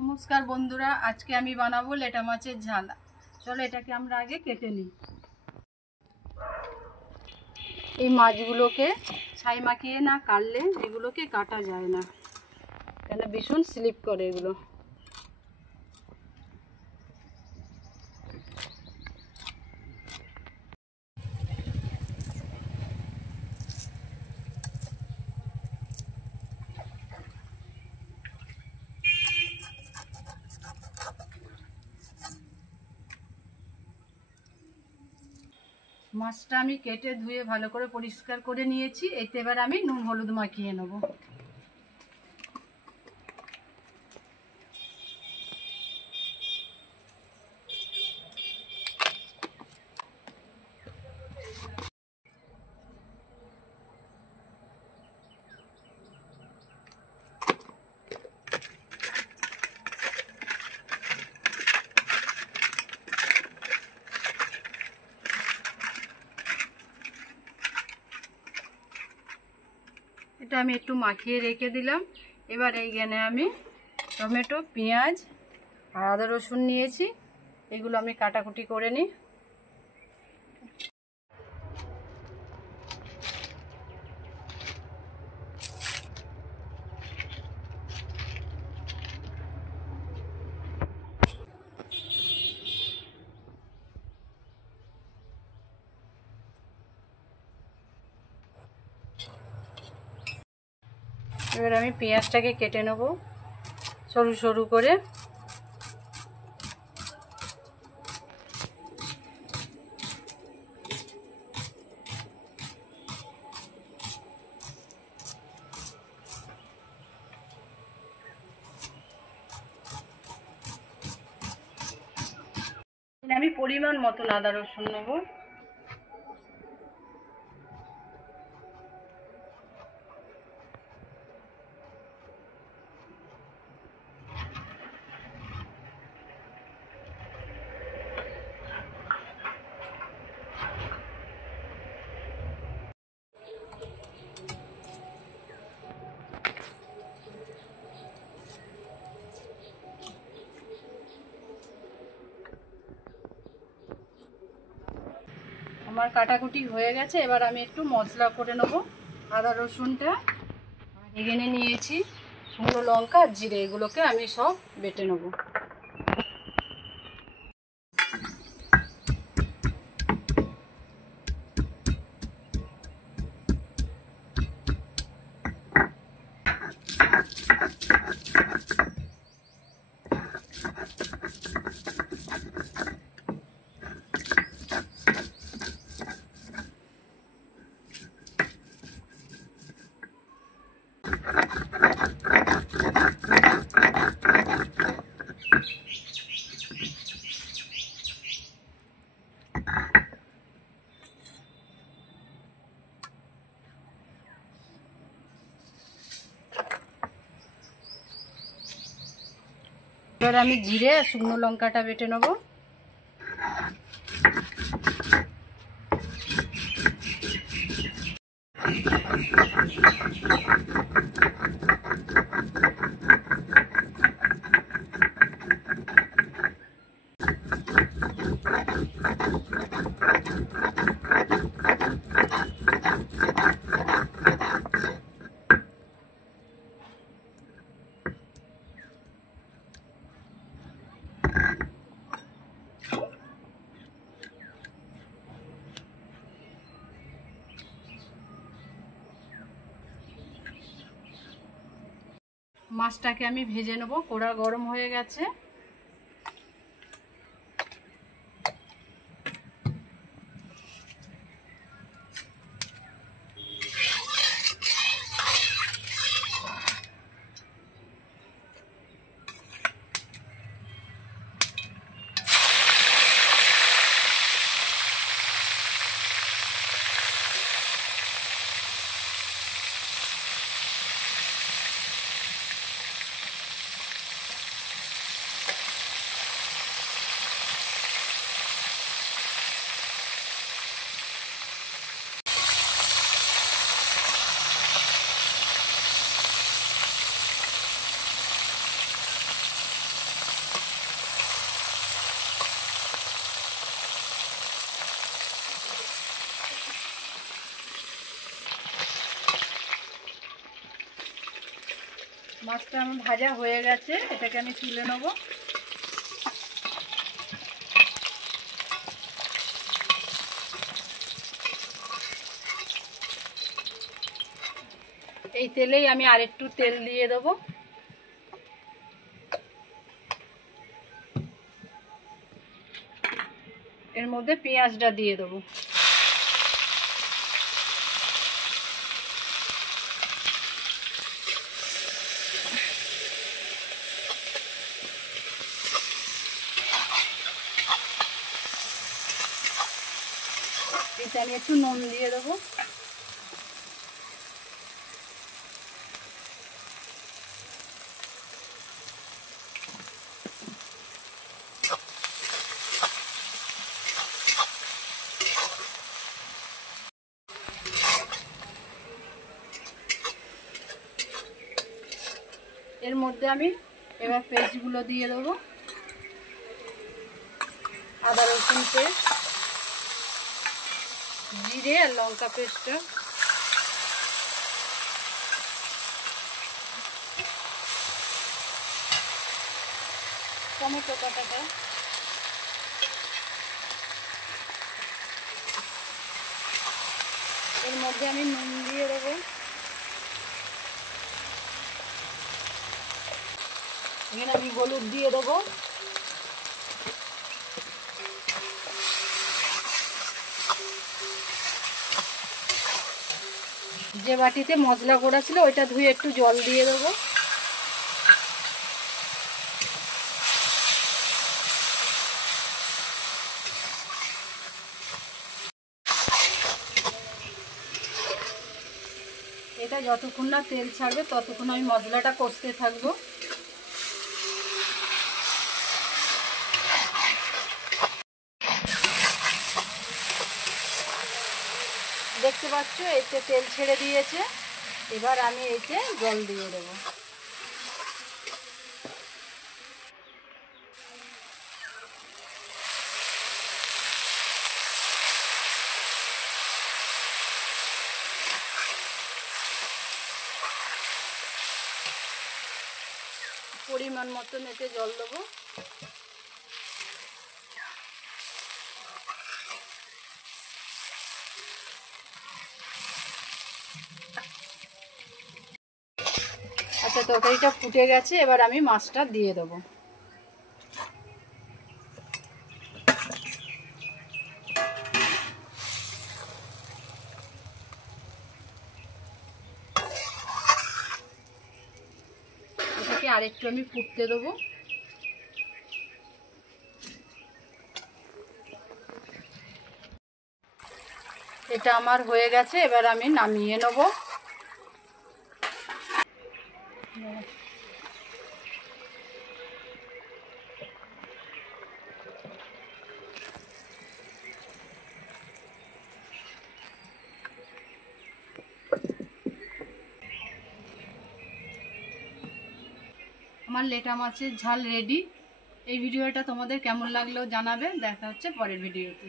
नमस्कार बंधुरा आज के आमी बानाबो लेटा माछेर झाल। चलो एटाके आमरा आगे केटे निই। এই মাছগুলোকে ছাই মাখিয়ে না কাটলে এগুলোকে কাটা যায় না, কেন ভীষণ স্লিপ করে এগুলো। মাছটা আমি কেটে ধুয়ে ভালো করে পরিষ্কার করে নিয়েছি। এতে এবার আমি নুন হলুদ মাখিয়ে নেব। এটা আমি একটু মাখিয়ে রেখে দিলাম। এবার এইখানে আমি টমেটো, পেঁয়াজ আর আদা রসুন নিয়েছি, এগুলো আমি কাটাকুটি করে নিই। এবার আমি পেঁয়াজটাকে কেটে নেব সরু সরু করে। আমি পরিমাণ মতো আদা রসুন নেব। আমার কাটাকুটি হয়ে গেছে। এবার আমি একটু মশলা করে নেব। আদা রসুনটা এখানে নিয়েছি, শুকনো লঙ্কা আর জিরে, এগুলোকে আমি সব বেটে নেব। এবার আমি জিরে আর শুকনো লঙ্কাটা বেটে নেব। মাছটাকে আমি ভেজে নেব। কড়া গরম হয়ে গেছে। মাছটা আমার ভাজা হয়ে গেছে, এটাকে আমি তুলে নেব। এই তেলেই আমি আরেকটু তেল দিয়ে দেবো। এর মধ্যে পেঁয়াজটা দিয়ে দেবো। এটা আমি একটু নুন দিয়ে দেবো। এর মধ্যে আমি এবার পেস্টগুলো দিয়ে দেবো। আদা রসুন পেস্ট, জিরে আর লঙ্কা পেস্টটা, টমেটো কাটাটা, এর মধ্যে আমি নুন দিয়ে দেবো। এখানে আমি হলুদ দিয়ে দেবো। যে বাটিতে মশলা করা ছিল ওইটা ধুয়ে একটু জল দিয়ে দেবো। এটা যতক্ষণ না তেল ছাড়বে ততক্ষণ আমি মশলাটা কষতে থাকবো। দেখতে পাচ্ছ এতে তেল ছেড়ে দিয়েছে, এবার আমি এতে জল দিয়ে দেবো। পরিমাণ মতন এতে জল দেবো। আচ্ছা, তরকারিটা ফুটে গেছে, এবার আমি মাছটা দিয়ে দেবো। এটাকে আরেকটু আমি ফুটতে দেবো। এটা আমার হয়ে গেছে, এবার আমি নামিয়ে নেব। আমার লেটা মাছের ঝাল রেডি। এই ভিডিওটা তোমাদের কেমন লাগলো জানাবে। দেখা হচ্ছে পরের ভিডিওতে।